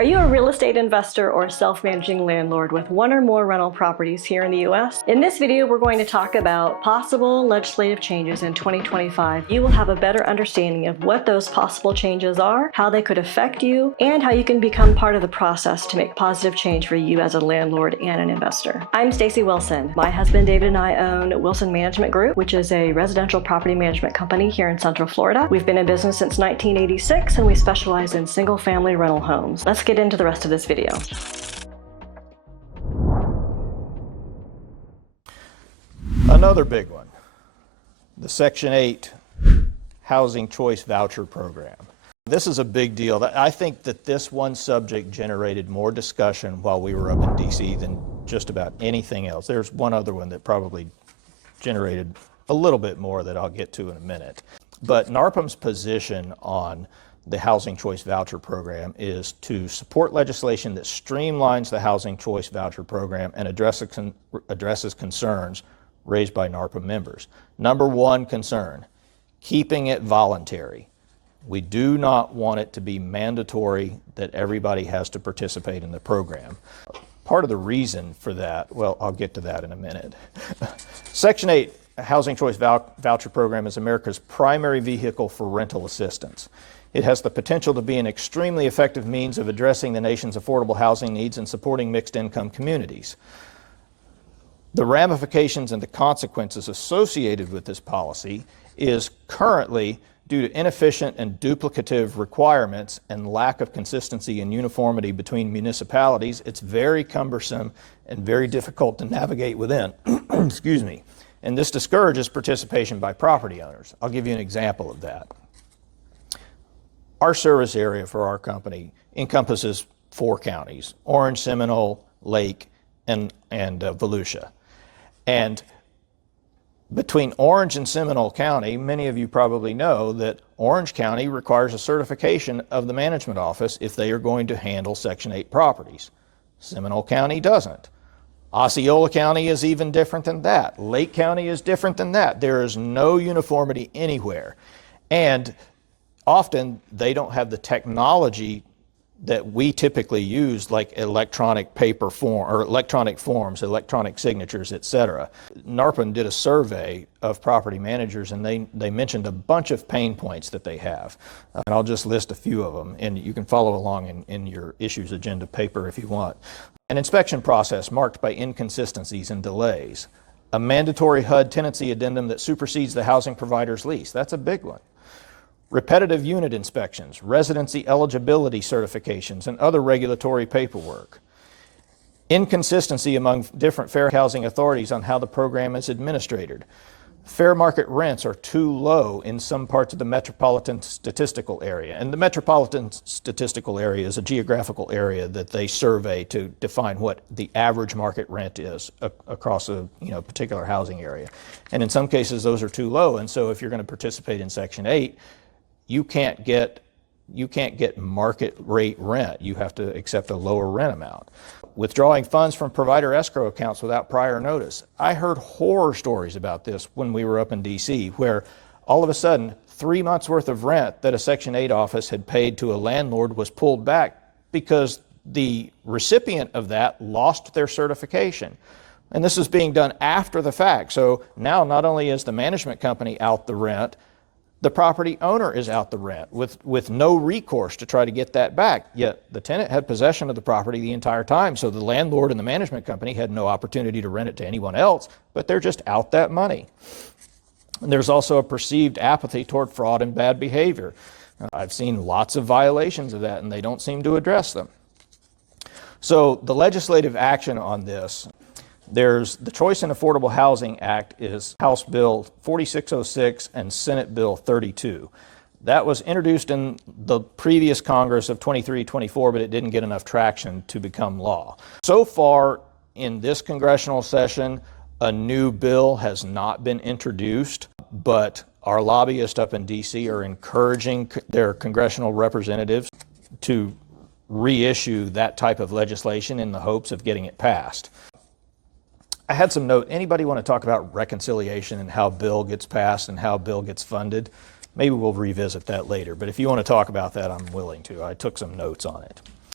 Are you a real estate investor or self-managing landlord with one or more rental properties here in the US? In this video, we're going to talk about possible legislative changes in 2025. You will have a better understanding of what those possible changes are, how they could affect you, and how you can become part of the process to make positive change for you as a landlord and an investor. I'm Stacy Wilson. My husband David and I own Wilson Management Group, which is a residential property management company here in Central Florida. We've been in business since 1986 and we specialize in single-family rental homes. Let's get into the rest of this video. Another big one, the Section 8 Housing Choice Voucher Program. This is a big deal. I think that this one subject generated more discussion while we were up in DC than just about anything else. There's one other one that probably generated a little bit more that I'll get to in a minute. But NARPM's position on the Housing Choice Voucher Program is to support legislation that streamlines the Housing Choice Voucher Program and addresses concerns raised by NARPM members. Number one concern, keeping it voluntary. We do not want it to be mandatory that everybody has to participate in the program. Part of the reason for that, well, I'll get to that in a minute. Section 8 Housing Choice Voucher Program is America's primary vehicle for rental assistance. It has the potential to be an extremely effective means of addressing the nation's affordable housing needs and supporting mixed-income communities. The ramifications and the consequences associated with this policy is currently due to inefficient and duplicative requirements and lack of consistency and uniformity between municipalities. It's very cumbersome and very difficult to navigate within. Excuse me. And this discourages participation by property owners. I'll give you an example of that. Our service area for our company encompasses 4 counties, Orange, Seminole, Lake, and Volusia. And between Orange and Seminole County, many of you probably know that Orange County requires a certification of the management office if they are going to handle Section 8 properties. Seminole County doesn't. Osceola County is even different than that. Lake County is different than that. There is no uniformity anywhere. And often they don't have the technology that we typically use, like electronic paper form or electronic forms, electronic signatures, etc. NARPM did a survey of property managers and they mentioned a bunch of pain points that they have. And I'll just list a few of them, and you can follow along in your issues agenda paper if you want. An inspection process marked by inconsistencies and delays. A mandatory HUD tenancy addendum that supersedes the housing provider's lease. That's a big one. Repetitive unit inspections, residency eligibility certifications, and other regulatory paperwork. Inconsistency among different fair housing authorities on how the program is administered. Fair market rents are too low in some parts of the metropolitan statistical area. And the metropolitan statistical area is a geographical area that they survey to define what the average market rent is across a particular housing area. And in some cases, those are too low. And so if you're going to participate in Section 8, you can't get market rate rent. You have to accept a lower rent amount. Withdrawing funds from provider escrow accounts without prior notice. I heard horror stories about this when we were up in DC, where all of a sudden 3 months worth of rent that a Section 8 office had paid to a landlord was pulled back because the recipient of that lost their certification. And this is being done after the fact. So now not only is the management company out the rent, the property owner is out the rent with no recourse to try to get that back. Yet the tenant had possession of the property the entire time, so the landlord and the management company had no opportunity to rent it to anyone else, but they're just out that money. And there's also a perceived apathy toward fraud and bad behavior. I've seen lots of violations of that, and they don't seem to address them. So the legislative action on this, there's the Choice in Affordable Housing Act is House Bill 4606 and Senate Bill 32. That was introduced in the previous Congress of 23-24, but it didn't get enough traction to become law. So far in this congressional session, a new bill has not been introduced, but our lobbyists up in DC are encouraging their congressional representatives to reissue that type of legislation in the hopes of getting it passed. I had some note. Anybody want to talk about reconciliation and how bill gets passed and how bill gets funded? Maybe we'll revisit that later, but if you want to talk about that, I'm willing to. I took some notes on it.